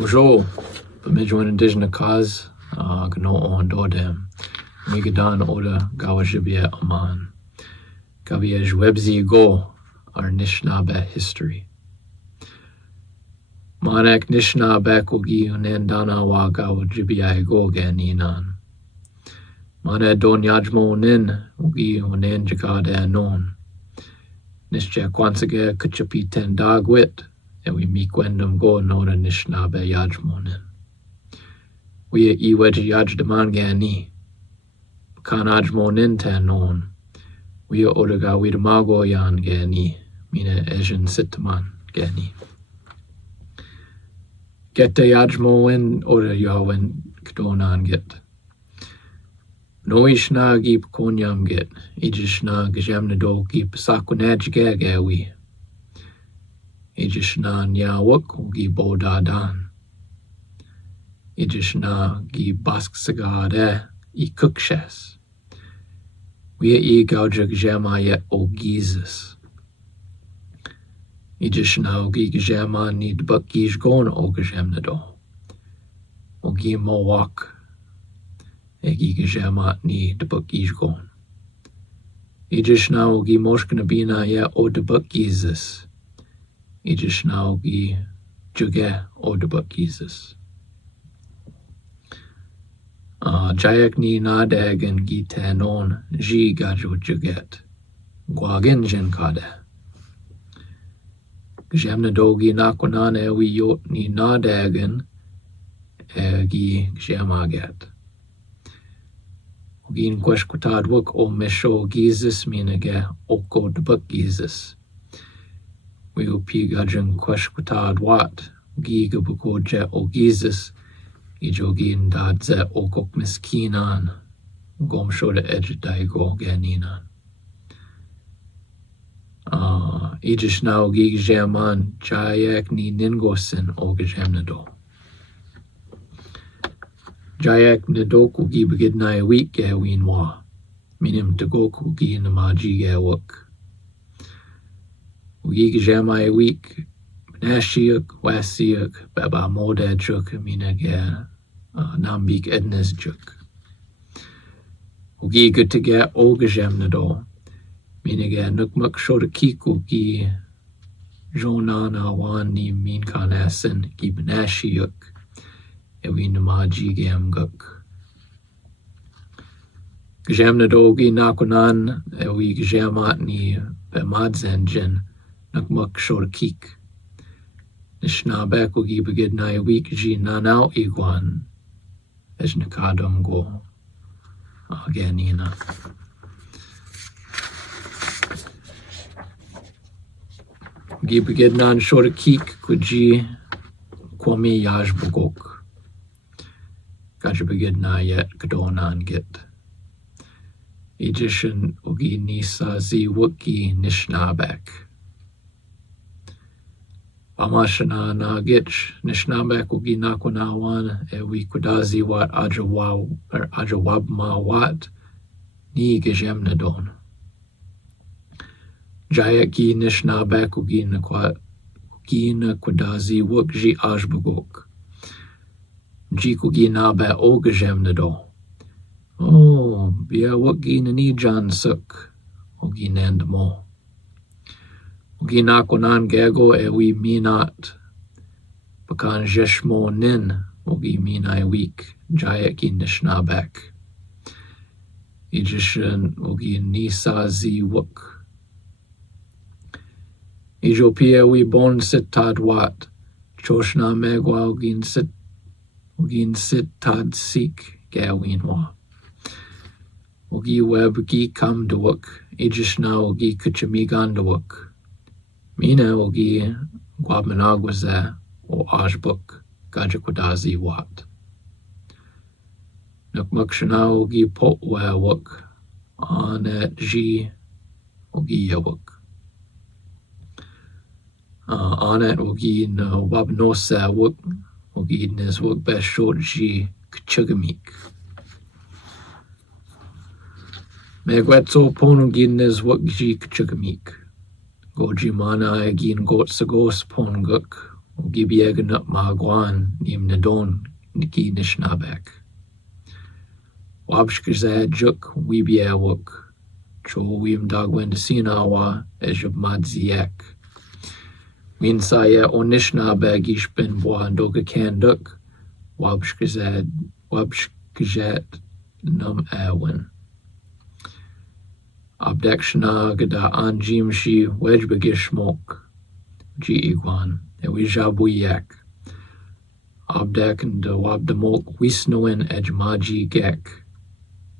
Bonjour, bemidjoen indigenous cause, gno on dodem. Migadan oda gawajibia aman. Gabiej webzi go, our Neshnabe history. Manek Neshnabe kogi unendana wa gawajibia go ganinan. Mane don yajmo nin, ugi unen jakade anon. Nishja kwansage kuchapiten dagwit. And we mikwendum go nora Neshnabe yajmonin. We iwej yajdaman gani. Kan ajmonin tanon. We odaga widamago yan gani. Mina ejen sitman gani. Gete yajmoin oda yawen kdonan get. Noishna gip konyam get. Ijishna gajamnado gip sakwanaj gawi. Ijishna nyawak gi bodadan. Ijishna gi basksagade I kukshes. We I gaujak jama o gizes. Ijishna gi gajama ni dbuk gish gon o gajamnado. O gi mowak. Egi gajama ni dbuk gish gon. Ijishna gi moshkanabina o dbuk gizes. Ijishna gi juge o dbuk gizes. Jayak ni nadagan gi tanon ji gajo juget. Gwagin jen kade. Gjamnadogi nakwanane wi yot ni nadagan gi gjamaget. Ogin kweshkutadwuk o mesho gizis minage oko dbuk gizis. We upi gajan kweshkutad wat gi gabukoje o gizis. Ijogin dadze okok miskinan. Gomshoda ejdaigo ganinan. Ijishna gi gjaman jayak ni ningosin o gajamnado. Jayak nidoku gi begidnai wik gawinwa. Minim tagoku gi namaji gawuk. Ugi gajamai wik. Nashiuk, wasiuk, baba modadjuk, minage, nambik ednesjuk. Ugi gutiga ogajamnado. Minage nukmuk shodakiku gi jonana wani minkanasin gi benashiuk. Ewi namaji gamguk. Gajamnado gi nakunan, ewi gajamat ni bemadzenjen, nukmuk shodakik. Neshnabe kogi begidnai wik ji nanau iguan. Ejnakadum go ganina. Gi begidnan shodakik kuji kwami yajbogok. Gaja begidna yet kadonan git. Ijishin ugi nisa zi wuki nishnabek. Amashana na gitch Neshnabe ugi nakwanawan ewi kudazi wat ajawabma wat ni gajamnadon. Jayaki Neshnabe ugi na kudazi wukji ajbugok. Jikugi nabe o gajamnado. Oh, bia wuki nani jan suk ugi nandamo. Ugi nakwanan gago ewi minat. Bakan jeshmo nin ugi minai wik jayaki nishnabek. Ijishin ugi nisa zi wuk. Ijopia wi bon sitad wat. Choshna megwa ugin sitad sik gawinwa. Ugi web gi kam dawuk. Ijishna ugi kuchamigan dawuk. Mina ogi guamanagwaze o ajbuk gajakwadazi wat. Nukmukshana ogi potwe wuk anet ji ogi yawuk. Anet ogi na wabnose wuk ogi niz wuk beshot ji kchugamik. Megwetso ponugi niz wuk ji kchugamik. Gojimana egin got sagos ponguk, Gibieganuk Magwan Nim Nadon Niki Nishnabek. Wabshkazad Juk Webiawuk. Cho Wim Dagwen Sinawa Ejub Madziak. Winsaya Onishnabeg Ishben Boandoga Kanduk. Wabshkazad Num Awin. Abdekshana Gada Anjimshi Wejbegishmok. G Igwan. Ewi Jabuyak. Abdek and Wabdamok Wisnuin Ejmaji Gek.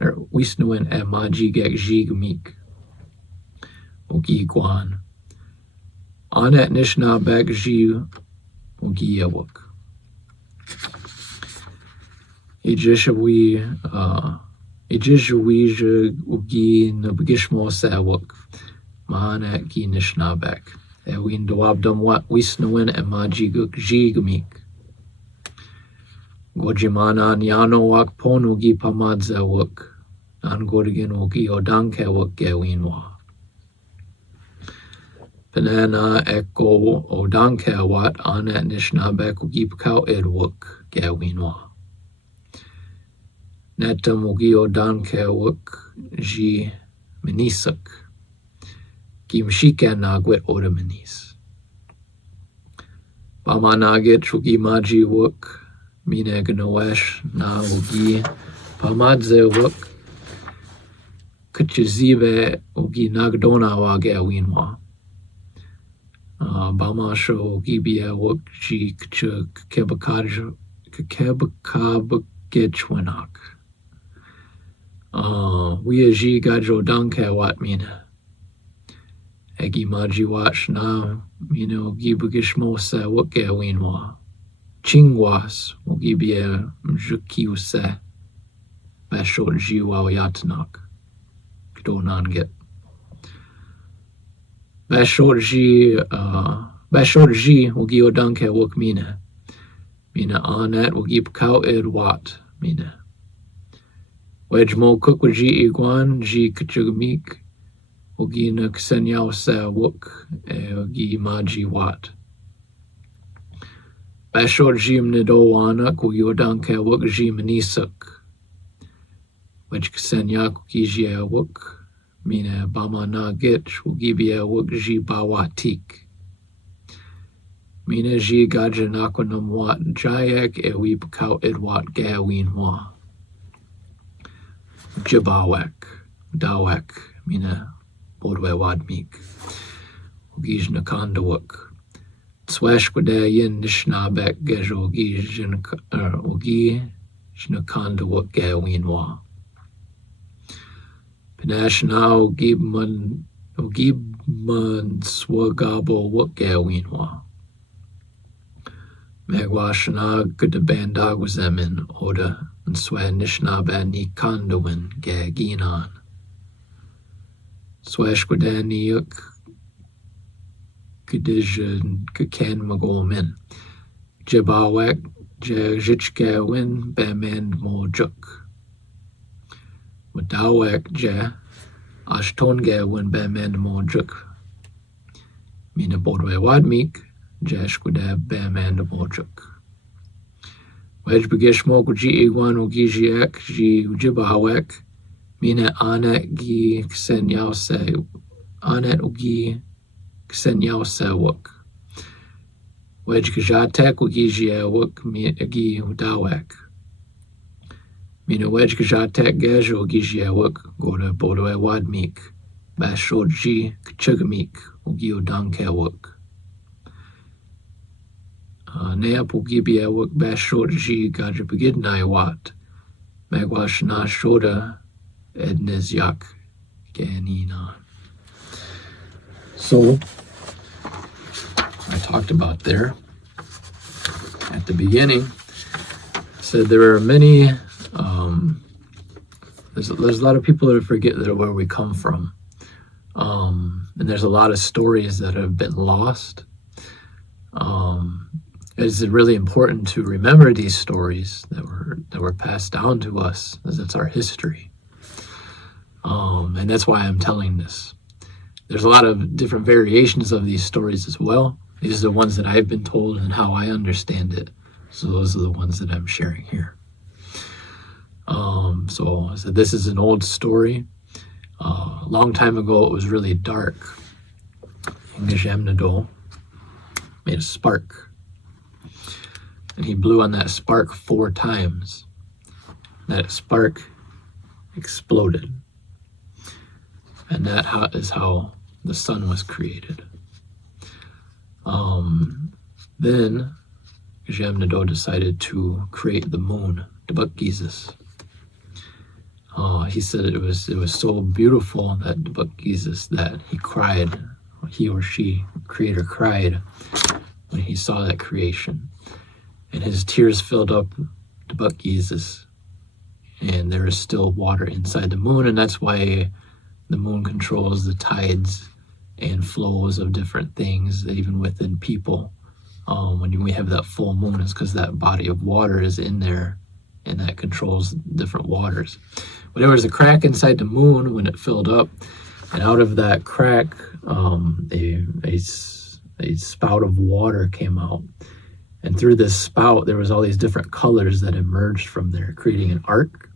Wisnuin Emaji Gek Jigmik. Ogi Igwan. Anet Nishnabek Ji Ogiyawuk. Ejishawi Ugi Nabgishmo Sawuk. Maanet Gi Nishnabek. Ewin Dwabdam Wat Wisnuin Emaji Guk Jigmik. Gojimana Nyanowak Ponugi Pamadzawuk. Angorgin Ogi Odankewuk Gewinwa. Penana Eko Odankewat Anet Nishnabek Ugi Pkau Edwuk Gewinwa. Netam Ugi Odankewuk Ji Minisuk. Gimshika Nagwit Odaminis. Pamanagit Ugi Maji Wuk. Mine Gnoesh Na Ugi Pamadzewuk. Kuchizibe Ugi Nagdona Wagawinwa. Bamasho Gibia Wuk Ji Kebakabagechwanak. We Ji Gajo Dankewat Mina. Egi Maji Watch Na Mino Gibagishmo Sa Wukawinwa. Chingwas Mugibia Mjukiuse. Bashot Ji Wawayatanak. Donanget. Bashot Ji Ugio Danke Wuk Mina. Mina Anet Ugip Kau Edwat Mina. Wejmo Kukwaji Iguan Ji Kachugmik. Ugina Ksenyao Sa Wuk Ugi Maji Wat. Bashot Ji Mnidowanak Ugio Danke Wuk Ji Manisuk. Wej Ksenyak Ugijia Wuk. Mina Bama Nagit Ugibia Wuk Ji Bawatik. Mina Ji Gajanakwanam Wat Jayak Ewi Pkau Edwat Gawinwa. Jibawek Dawek Mina Bodwe Wadmik. Ugij Nakandawuk. Swashkwada Yin Nishnabek Gejo Ugi Nakandawuk Gawinwa. Pinashna Ugibman Swagabo Wuk Gawinwa. Megwashana Gudabandaguzemin Oda and Swe Nishnabani Kandawin Gaginan. Swashkwadani Yuk Kudijan Kuken Magomin. Jibawek Jajichgawin Bamand Mojuk. Madawek Je Ashtongawin Bamand Mojuk. Mina Bodwe Wadmik. Jashkwadab Bamand Mojuk. Wejbegishmok Ji Igwan Ugijiak Ji Ujibawek. Mina Anet Gi Ksenyause. Anet Ugi Ksenyause Wuk. Wejgajatek Ugijia Wuk Gi Udawek. Mina Wejgajatek Gej Ugijia Wuk Goda Bodwe Wadmik. Bashot Ji Kchugamik Ugi Udanke Wuk. Neap Ugibia Wuk Bashot Ji Gajabagidnai Wat. Megwashna Shoda Ednezyak Ganina. So I talked about there at the beginning. Said there are many. There's a lot of people that forget that where we come from, and there's a lot of stories that have been lost. It's really important to remember these stories that were passed down to us, as it's our history. And that's why I'm telling this. There's a lot of different variations of these stories as well. These are the ones that I've been told and how I understand it. So those are the ones that I'm sharing here. So this is an old story. A long time ago, it was really dark. And Neshnabe made a spark. And he blew on that spark 4 times. That spark exploded. And that is how the sun was created. Then Neshnabe decided to create the moon, the Jesus. He said it was so beautiful that the Jesus that he cried, he or she, creator cried when he saw that creation. And his tears filled up the Jesus. And there is still water inside the moon, and that's why the moon controls the tides and flows of different things, even within people. When we have that full moon, it's because that body of water is in there, and that controls different waters. But there was a crack inside the moon when it filled up, and out of that crack, a spout of water came out. And through this spout, there was all these different colors that emerged from there, creating an arc.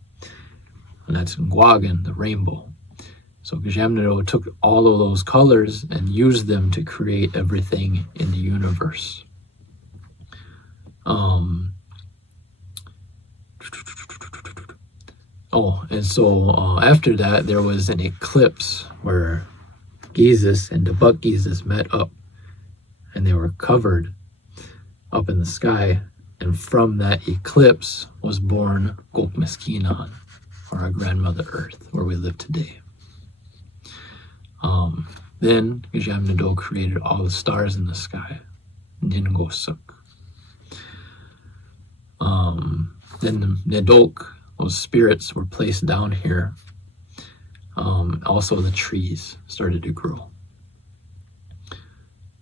And that's Pokagon, the rainbow. So Neshnabe took all of those colors and used them to create everything in the universe. And so after that, there was an eclipse where Jesus and the Jesus met up, and they were covered up in the sky. And from that eclipse was born Gokmeskinan, or our grandmother Earth, where we live today. Then Neshnabe created all the stars in the sky, Ningosuk. Then the Nedok, those spirits, were placed down here. Also the trees started to grow.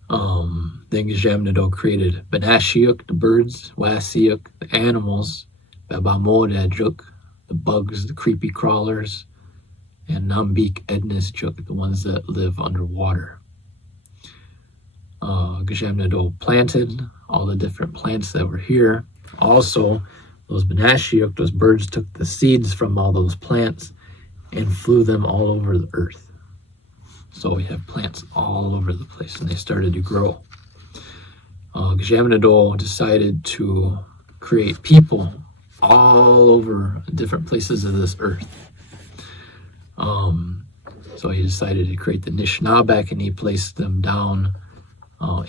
Then Neshnabe created Benashiuk, the birds, Wasiuk, the animals, Babamodadjuk, the bugs, the creepy crawlers, and Nambik Ednisjuk, the ones that live underwater. Neshnabe planted all the different plants that were here. Also, those Benashiuk, those birds, took the seeds from all those plants and flew them all over the earth. So we have plants all over the place, and they started to grow. Neshnabe decided to create people all over different places of this earth. So he decided to create the Neshnabe, and he placed them down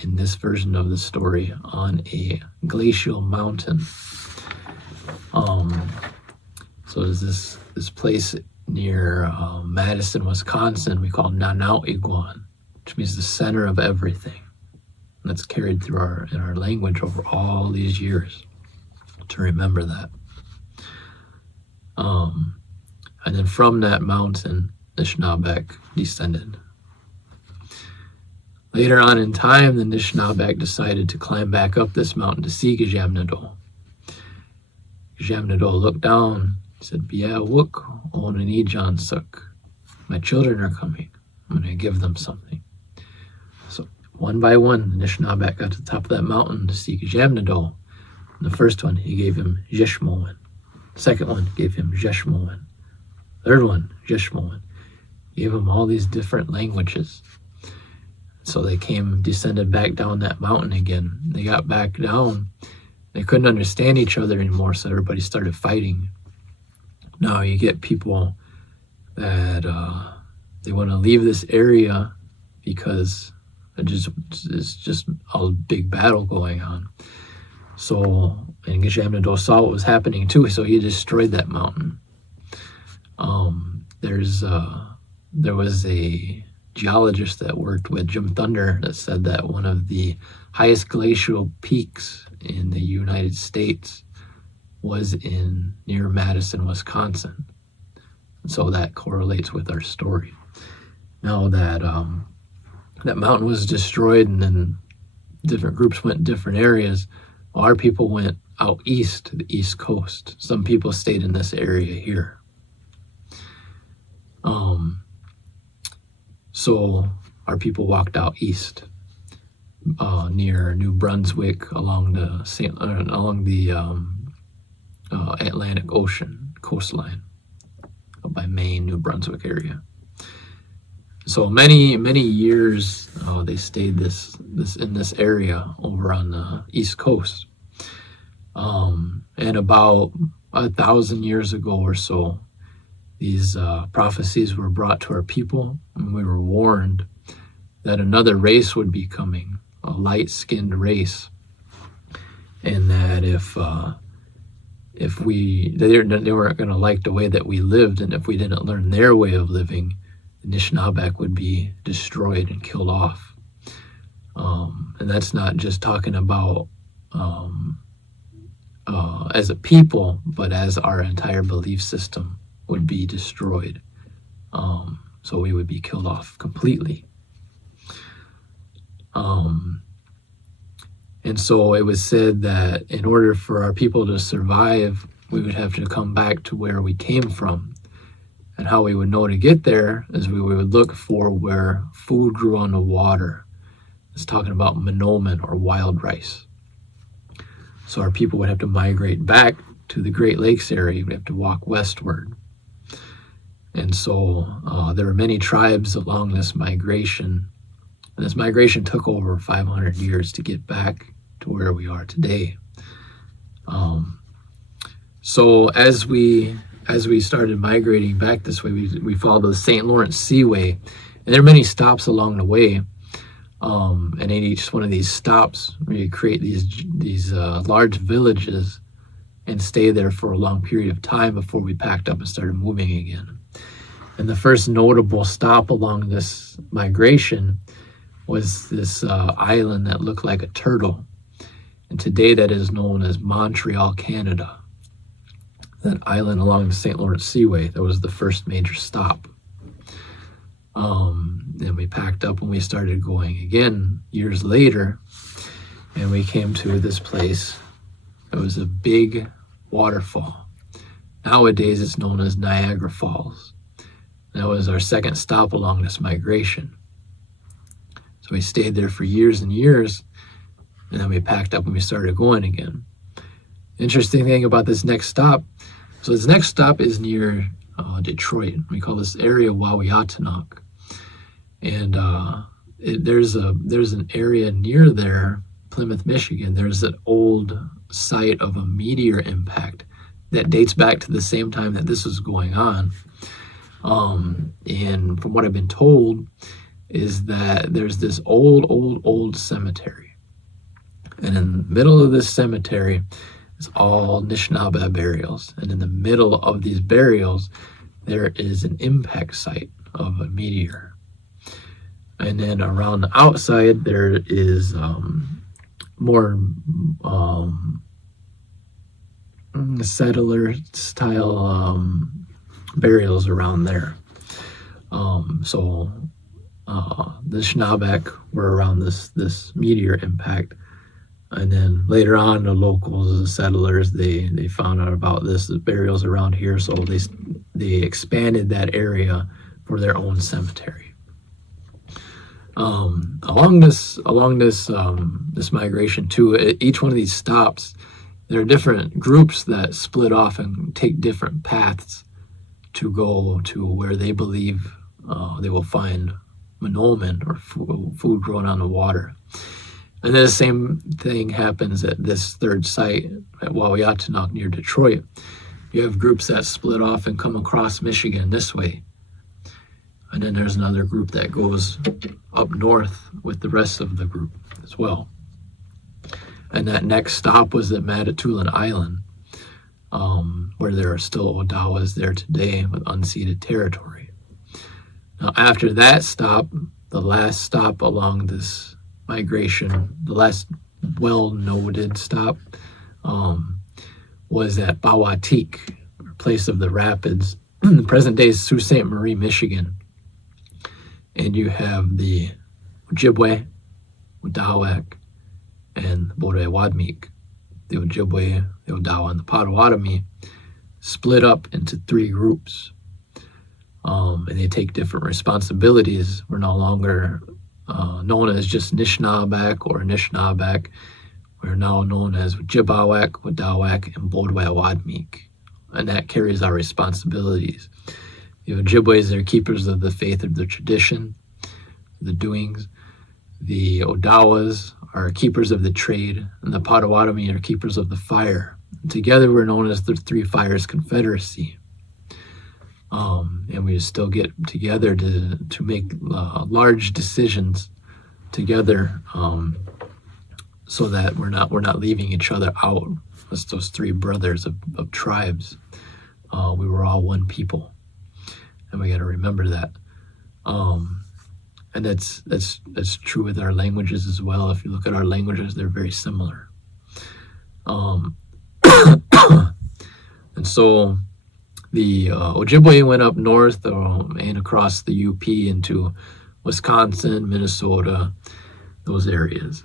in this version of the story on a glacial mountain. So there's this place near Madison, Wisconsin, we call Nanauiguan, which means the center of everything. And that's carried through in our language over all these years to remember that. And then from that mountain, Neshnabe descended. Later on in time, the Neshnabe decided to climb back up this mountain to see Neshnabe. Neshnabe looked down, said, "Bia wuk onanijan suk. My children are coming. I'm going to give them something." So one by one, the Neshnabe got to the top of that mountain to see Neshnabe. The first one, he gave him Jeshmoen. The second one gave him Jeshmoen. Third one, Jeshmoen. Gave him all these different languages. So they descended back down that mountain again. They got back down. They couldn't understand each other anymore, so everybody started fighting. Now you get people that they want to leave this area because it's just a big battle going on. So, and Neshnabe saw what was happening too, so he destroyed that mountain. There was a geologist that worked with Jim Thunder that said that one of the highest glacial peaks in the United States was near Madison, Wisconsin. And so that correlates with our story. Now that that mountain was destroyed and then different groups went different areas, well, our people went out east to the East Coast. Some people stayed in this area here. So our people walked out east. near New Brunswick along the Atlantic Ocean coastline up by Maine, New Brunswick area. So many years they stayed this in this area over on the East Coast. And about 1,000 years ago or so, these prophecies were brought to our people, and we were warned that another race would be coming, a light-skinned race, and that if they weren't going to like the way that we lived, and if we didn't learn their way of living, the Neshnabe would be destroyed and killed off. And that's not just talking about as a people, but as our entire belief system would be destroyed. So we would be killed off completely. And so it was said that in order for our people to survive, we would have to come back to where we came from. And how we would know to get there is we would look for where food grew on the water. It's talking about monomen or wild rice. So our people would have to migrate back to the Great Lakes area. We'd have to walk westward. And so there were many tribes along this migration. And this migration took over 500 years to get back to where we are today. So as we started migrating back this way, we followed the St. Lawrence Seaway, and there are many stops along the way. And in each one of these stops, we create these large villages and stay there for a long period of time before we packed up and started moving again. And the first notable stop along this migration was this island that looked like a turtle. And today that is known as Montreal, Canada. That island along the St. Lawrence Seaway, that was the first major stop. And we packed up and we started going again years later, and we came to this place. It was a big waterfall. Nowadays it's known as Niagara Falls. That was our second stop along this migration. So we stayed there for years and years, and then we packed up and we started going again. Interesting thing about this next stop, so this next stop is near Detroit. We call this area Wawiatanok. And there's an area near there, Plymouth, Michigan. There's an old site of a meteor impact that dates back to the same time that this was going on. And from what I've been told, is that there's this old cemetery. And in the middle of this cemetery is all Neshnabe burials. And in the middle of these burials, there is an impact site of a meteor. And then around the outside, there is more settler-style burials around there. So the Neshnabe were around this meteor impact. And then later on, the locals, the settlers, they found out about the burials around here, so they expanded that area for their own cemetery. Along this migration too, each one of these stops, there are different groups that split off and take different paths to go to where they believe they will find monomen or food growing on the water. And then the same thing happens at this third site at Wawiatanok near Detroit. You have groups that split off and come across Michigan this way. And then there's another group that goes up north with the rest of the group as well. And that next stop was at Manitoulin Island, where there are still Odawas there today with unceded territory. Now after that stop, the last stop along this migration, the last well-noted stop, was at Bawatik, place of the rapids, in the present day Sault Ste. Marie, Michigan. And you have the Ojibwe, Odawak, and the Borewadmik. The Ojibwe, the Odawa, and the Potawatomi split up into three groups. And they take different responsibilities. We're no longer known as just Neshnabe or Neshnabe. We're now known as Ojibwak, Wadawak, and Bodwawadmik, and that carries our responsibilities. The Ojibways are keepers of the faith of the tradition, the doings. The Odawas are keepers of the trade, and the Potawatomi are keepers of the fire. Together, we're known as the Three Fires Confederacy. And we still get together to make large decisions together, so that we're not leaving each other out. As those three brothers of tribes, we were all one people, and we got to remember that. And that's true with our languages as well. If you look at our languages, they're very similar. And so the Ojibwe went up north and across the UP into Wisconsin, Minnesota, those areas.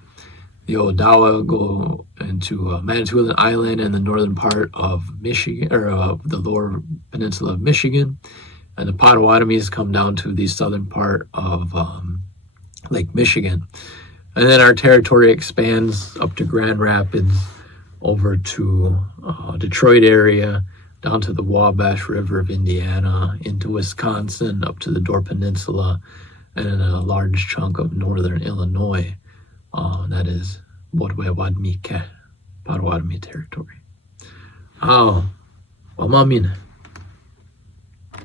The Odawa go into Manitoulin Island and the northern part of Michigan, or the lower peninsula of Michigan. And the Potawatomis come down to the southern part of Lake Michigan. And then our territory expands up to Grand Rapids, over to Detroit area, down to the Wabash River of Indiana, into Wisconsin, up to the Door Peninsula, and then a large chunk of northern Illinois. That is Bodwawadmike, Potawatomi territory. Wamamin.